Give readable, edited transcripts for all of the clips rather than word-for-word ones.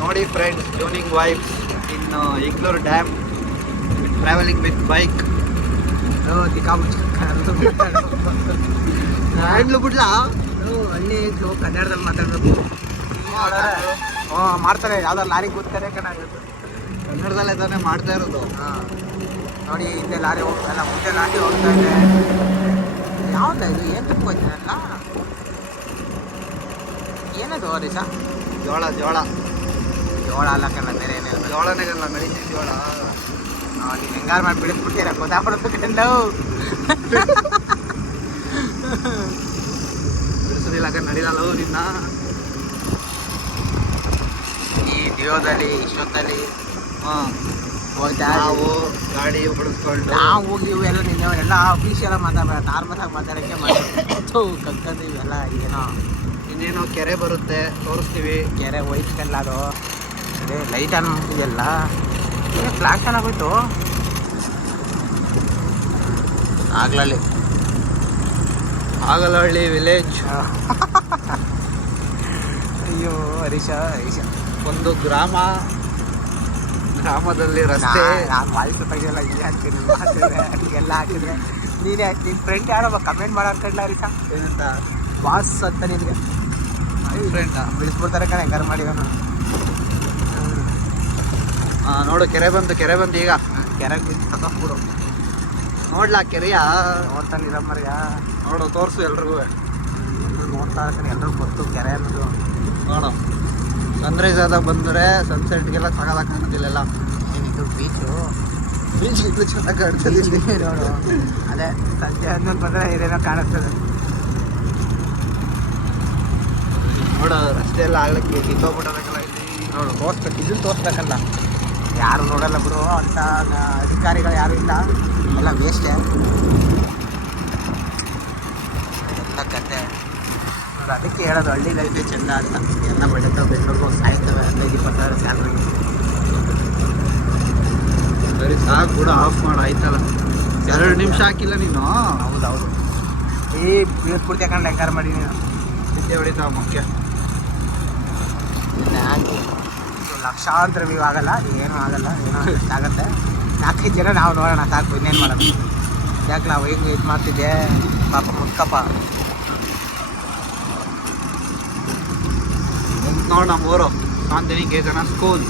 ನೋಡಿ friends, tuning vibes in Iggalur dam, travelling with bike. Handle ಬಿಡ್ಲಾ? ಹಳ್ಳಿ ಕನ್ನಡದಲ್ಲಿ ಮಾತಾಡಬೇಕು. ಮಾಡ್ತಾರೆ, ಯಾವ್ದಾರು ಲಾರಿ ಕೂತ್ತಾರೆ ಕನ್ನಡದಲ್ಲೇ ತಾನೇ ಮಾಡ್ತಾ ಇರೋದು. ಹಾಂ ನೋಡಿ, ಹಿಂದೆ ಲಾರಿ ಹೋಗ್ತಾ ಇಲ್ಲ, ಮುಂದೆ ಲಾರಿ ಹೋಗ್ತಾ ಇದೆ. ಯಾವ್ದ ಇದು? ಏನು ತುಂಬ್ಕೋತೀನಲ್ಲ, ಏನದು ಹರೀಶ? ಜೋಳ ಅಲ್ಲಕ್ಕಲ್ಲ, ಬೇರೆ ಏನಿಲ್ಲ. ಜೋಳನೆಲ್ಲ ನಡೀತೀವಿ. ಜೋಳ ನೀವು ಹೆಂಗಾರು ಮಾಡಿ ಬಿಡಿಸ್ಬಿಡ್ತೀರ, ಗೊತ್ತಾಗ್ಬಿಡ್ಬೇಕಂಡು ಬಿಡಿಸೋದಿಲ್ಲ ನಡೀದಲ್ಲ ನಿನ್ನ. ಈ ಡಿಯೋದಲ್ಲಿ ಇಷ್ಟೊತ್ತಲ್ಲಿ ಹೋಗ್ತಾ ನಾವು ಗಾಡಿ ಬಿಡಿಸ್ಕೊಂಡು ನಾವು ಹೋಗಿವು ಎಲ್ಲ. ನಿನ್ನೆ ಎಲ್ಲ ಅಫೀಷಿಯಲ್ ಮಾತಾಡ, ನಾರ್ಮಲ್ ಆಗಿ ಮಾತಾಡೋಕ್ಕೆ ಕಲ್ಕಂದು ಇವೆಲ್ಲ ಏನೋ. ಇನ್ನೇನೋ ಕೆರೆ ಬರುತ್ತೆ, ತೋರಿಸ್ತೀವಿ. ಕೆರೆ ಹೋಯ್ತಲ್ಲ, ಅದು ಅದೇ ಲೈಟ್ ಆನ್ ಇದೆಲ್ಲ. ಏನು ಫ್ಲಾಶ್ ಆನ್ ಆಗೋಯ್ತು ಆಗ್ಲಲ್ಲಿ. ಆಗಲಹಳ್ಳಿ ವಿಲೇಜ್. ಅಯ್ಯೋ ಹರೀಶ, ಒಂದು ಗ್ರಾಮದಲ್ಲಿ ರಸ್ತೆ. ನಾನು ವಾಯ್ಸ್ ತೆಗಿಯಲ್ಲ, ಇಲ್ಲಿ ಹಾಕ್ತೀನಿ ಎಲ್ಲ ಹಾಕಿದ್ರೆ. ನೀನೇ ನಿನ್ನ ಫ್ರೆಂಡ್ ಯಾರೋ ಕಮೆಂಟ್ ಮಾಡಾಡ್ಕಡ್ಲ ಹರೀಶ, ಏನಂತ? ಬಾಸ್ ಅಂತ ನಿನಗೆ ಫ್ರೆಂಡ ಬಿಡಿಸ್ಬಿಡ್ತಾರೆ ಕಣ, ಹೆಂಗಾರು ಮಾಡಿ. ನೋಡು, ಕೆರೆ ಬಂತು ಈಗ. ಕೆರೆಗೆ ತಗೊಂಡ್ಬಿಡು. ನೋಡ್ಲಾ ಕೆರೆಯ? ನೋಡ್ತಾನಿರಮ್ಮರ್ಗ. ನೋಡು, ತೋರಿಸು ಎಲ್ರಿಗೂ. ನೋಡ್ತಾ ಇರ್ತೀನಿ, ಎಲ್ರಿಗೂ ಗೊತ್ತು ಕೆರೆ ಅನ್ನೋದು. ನೋಡು, ಸನ್ರೈಸ್ ಆದಾಗ ಬಂದರೆ ಸನ್ಸೆಟ್ಗೆಲ್ಲ ಸಗಲ ಕಾಣೋದಿಲ್ಲ. ಏನಿದು ಬೀಚು? ಬೀಚ್ ಇದ್ದು ಚೆನ್ನಾಗಿ ಕಾಣ್ತದೆ ನೋಡು. ಅದೇ ಸಂಜೆ ಹನ್ನೊಂದು ಬಂದರೆ ಏನೇನೋ ಕಾಣಿಸ್ತದೆ. ನೋಡು, ರಸ್ತೆ ಎಲ್ಲ ಆಗ್ಲಿಕ್ಕೆ ಕಿತ್ತೋಗ್ಬಿಟ್ಟೋದಕ್ಕೆಲ್ಲ ಇಲ್ಲಿ. ನೋಡು, ತೋರಿಸ್ಬೇಕು, ಇದನ್ನು ತೋರಿಸ್ಬೇಕಲ್ಲ. ಯಾರು ನೋಡಲ್ಲ ಬಿಡು, ಅಂತ ಅಧಿಕಾರಿಗಳು ಯಾರು ಇಲ್ಲ, ಎಲ್ಲ ವೇಸ್ಟೇ ಎಲ್ಲ ಕತೆ. ನೋಡಿ, ಅದಕ್ಕೆ ಹೇಳೋದು ಹಳ್ಳಿ ಲೈಫೇ ಚೆಂದ ಅಂತ. ಎಲ್ಲ ಬೆಳೀತವೆ, ಬೆಂಗಳೂರು ಸಾಯ್ತವೆ 15-20 ಸ್ಯಾಲ್ರಿ. ಸರಿ ಸಾಕು ಕೂಡ, ಆಫ್ ಮಾಡಿ ಆಯ್ತಲ್ಲ. 2 ನಿಮಿಷ ಹಾಕಿಲ್ಲ ನೀನು. ಹೌದೌದು. ಈ ಬೀಳ್ಪೂರ್ತಿ ಹಾಕೊಂಡು ಹೆಂಗಾರು ಮಾಡಿ ನೀನು ನಿದ್ದೆ ಹೊಡಿತಾವ ಮುಖ್ಯ. ಹಾಕಿ ಲಕ್ಷಾಂತರ ವ್ಯೂ ಆಗಲ್ಲ, ಏನೂ ಆಗಲ್ಲ, ಏನೋ ಆಗುತ್ತೆ. 4-5 ಜನ ನಾವು ನೋಡೋಣ ಸಾಕು, ಇನ್ನೇನು ಮಾಡೋದು. ಯಾಕೆ ನಾವು ಹೆಂಗೆ ಇದು ಮಾಡ್ತಿದ್ದೆ ಪಾಪ ಮುದ್ಕಪ್ಪ. ನೋಡು, ನಮ್ಮೂರು ಶಾಂತಿನಿಕೇತನ ಸ್ಕೂಲ್.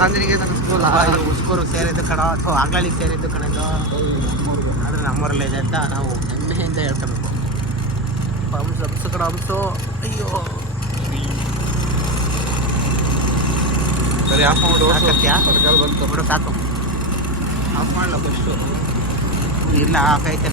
ಶಾಂತಿನಿಕೇತನ ಸ್ಕೂಲ್ ಉಸ್ಕೂರಿಗೆ ಸೇರಿದ್ದು ಕಣ, ಅಥವಾ ಆಗ್ಲಳಿಗೆ ಸೇರಿದ್ದು ಕಣದು. ಆದರೆ ನಮ್ಮೂರಲ್ಲೇ ಇದೆ ಅಂತ ನಾವು ಹೆಮ್ಮೆಯಿಂದ ಹೇಳ್ಕೊಬೇಕು. ಹಂಸು ಕಣ, ಹಂಸು. ಅಯ್ಯೋ ಸರಿ, ಆಫ್ ಮಾಡಿ ಸಾಕತ್ಯಾ? ಬಂತು. ಬಿಡು ಸಾಕು. ಆಫ್ ಮಾಡಲ್ಲ ಫಸ್ಟು. ಇಲ್ಲ, ಆಫ್ ಐತೆ.